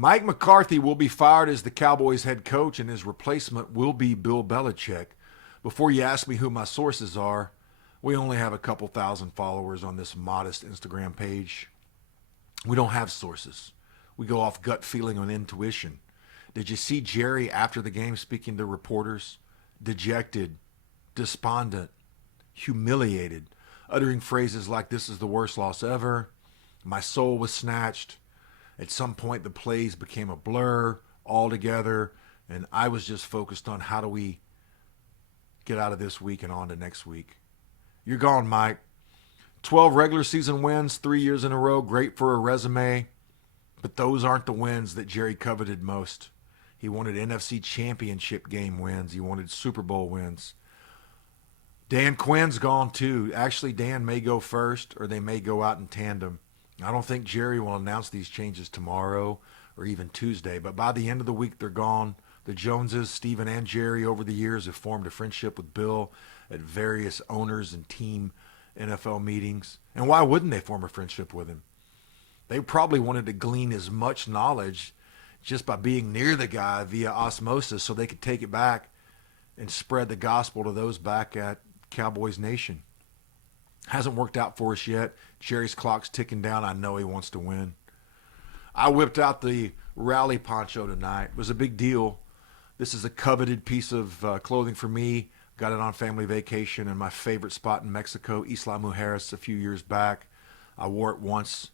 Mike McCarthy will be fired as the Cowboys head coach, and his replacement will be Bill Belichick. Before you ask me who my sources are, we only have a couple thousand followers on this modest Instagram page. We don't have sources. We go off gut feeling and intuition. Did you see Jerry after the game speaking to reporters? Dejected, despondent, humiliated, uttering phrases like, "This is the worst loss ever. My soul was snatched. At some point, the plays became a blur altogether, and I was just focused on how do we get out of this week and on to next week." You're gone, Mike. 12 regular season wins, 3 years in a row, great for a resume, but those aren't the wins that Jerry coveted most. He wanted NFC championship game wins. He wanted Super Bowl wins. Dan Quinn's gone too. Actually, Dan may go first, or they may go out in tandem. I don't think Jerry will announce these changes tomorrow or even Tuesday, but by the end of the week, they're gone. The Joneses, Stephen and Jerry, over the years have formed a friendship with Bill at various owners and team NFL meetings. And why wouldn't they form a friendship with him? They probably wanted to glean as much knowledge just by being near the guy via osmosis so they could take it back and spread the gospel to those back at Cowboys Nation. Hasn't worked out for us yet. Jerry's clock's ticking down. I know he wants to win. I whipped out the rally poncho tonight. It was a big deal. This is a coveted piece of clothing for me. Got it on family vacation in my favorite spot in Mexico, Isla Mujeres, a few years back. I wore it once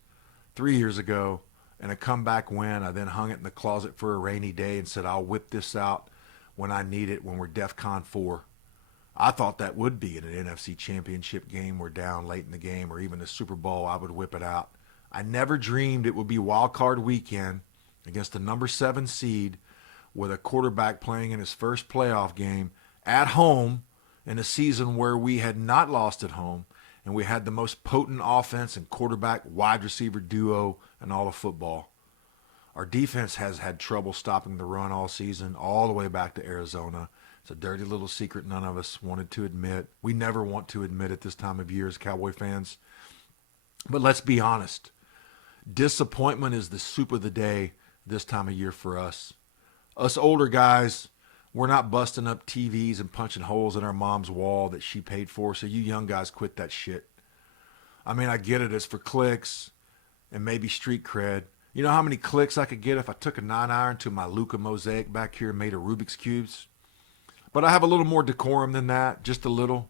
3 years ago in a comeback win. I then hung it in the closet for a rainy day and said, I'll whip this out when I need it when we're DEFCON 4. I thought that would be in an NFC championship game. We're down late in the game, or even a Super Bowl. I would whip it out. I never dreamed it would be wild card weekend against the number 7 seed with a quarterback playing in his first playoff game at home in a season where we had not lost at home, and we had the most potent offense and quarterback wide receiver duo in all of football. Our defense has had trouble stopping the run all season, all the way back to Arizona. It's a dirty little secret none of us wanted to admit. We never want to admit at this time of year as Cowboy fans. But let's be honest. Disappointment is the soup of the day this time of year for us. Us older guys, we're not busting up TVs and punching holes in our mom's wall that she paid for, so you young guys quit that shit. I mean, I get it. It's for clicks and maybe street cred. You know how many clicks I could get if I took a 9-iron to my Luca mosaic back here and made of Rubik's Cubes? But I have a little more decorum than that, just a little.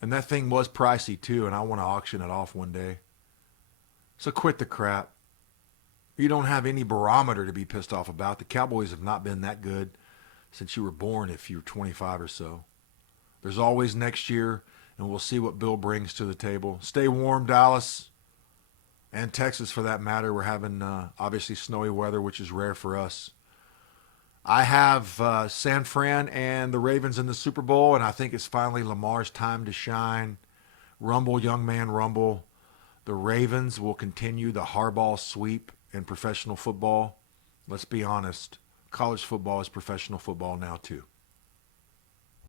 And that thing was pricey too, and I want to auction it off one day. So quit the crap. You don't have any barometer to be pissed off about. The Cowboys have not been that good since you were born, if you were 25 or so. There's always next year, and we'll see what Bill brings to the table. Stay warm, Dallas, and Texas for that matter. We're having obviously snowy weather, which is rare for us. I have San Fran and the Ravens in the Super Bowl, and I think it's finally Lamar's time to shine. Rumble, young man, rumble. The Ravens will continue the hardball sweep in professional football. Let's be honest. College football is professional football now too.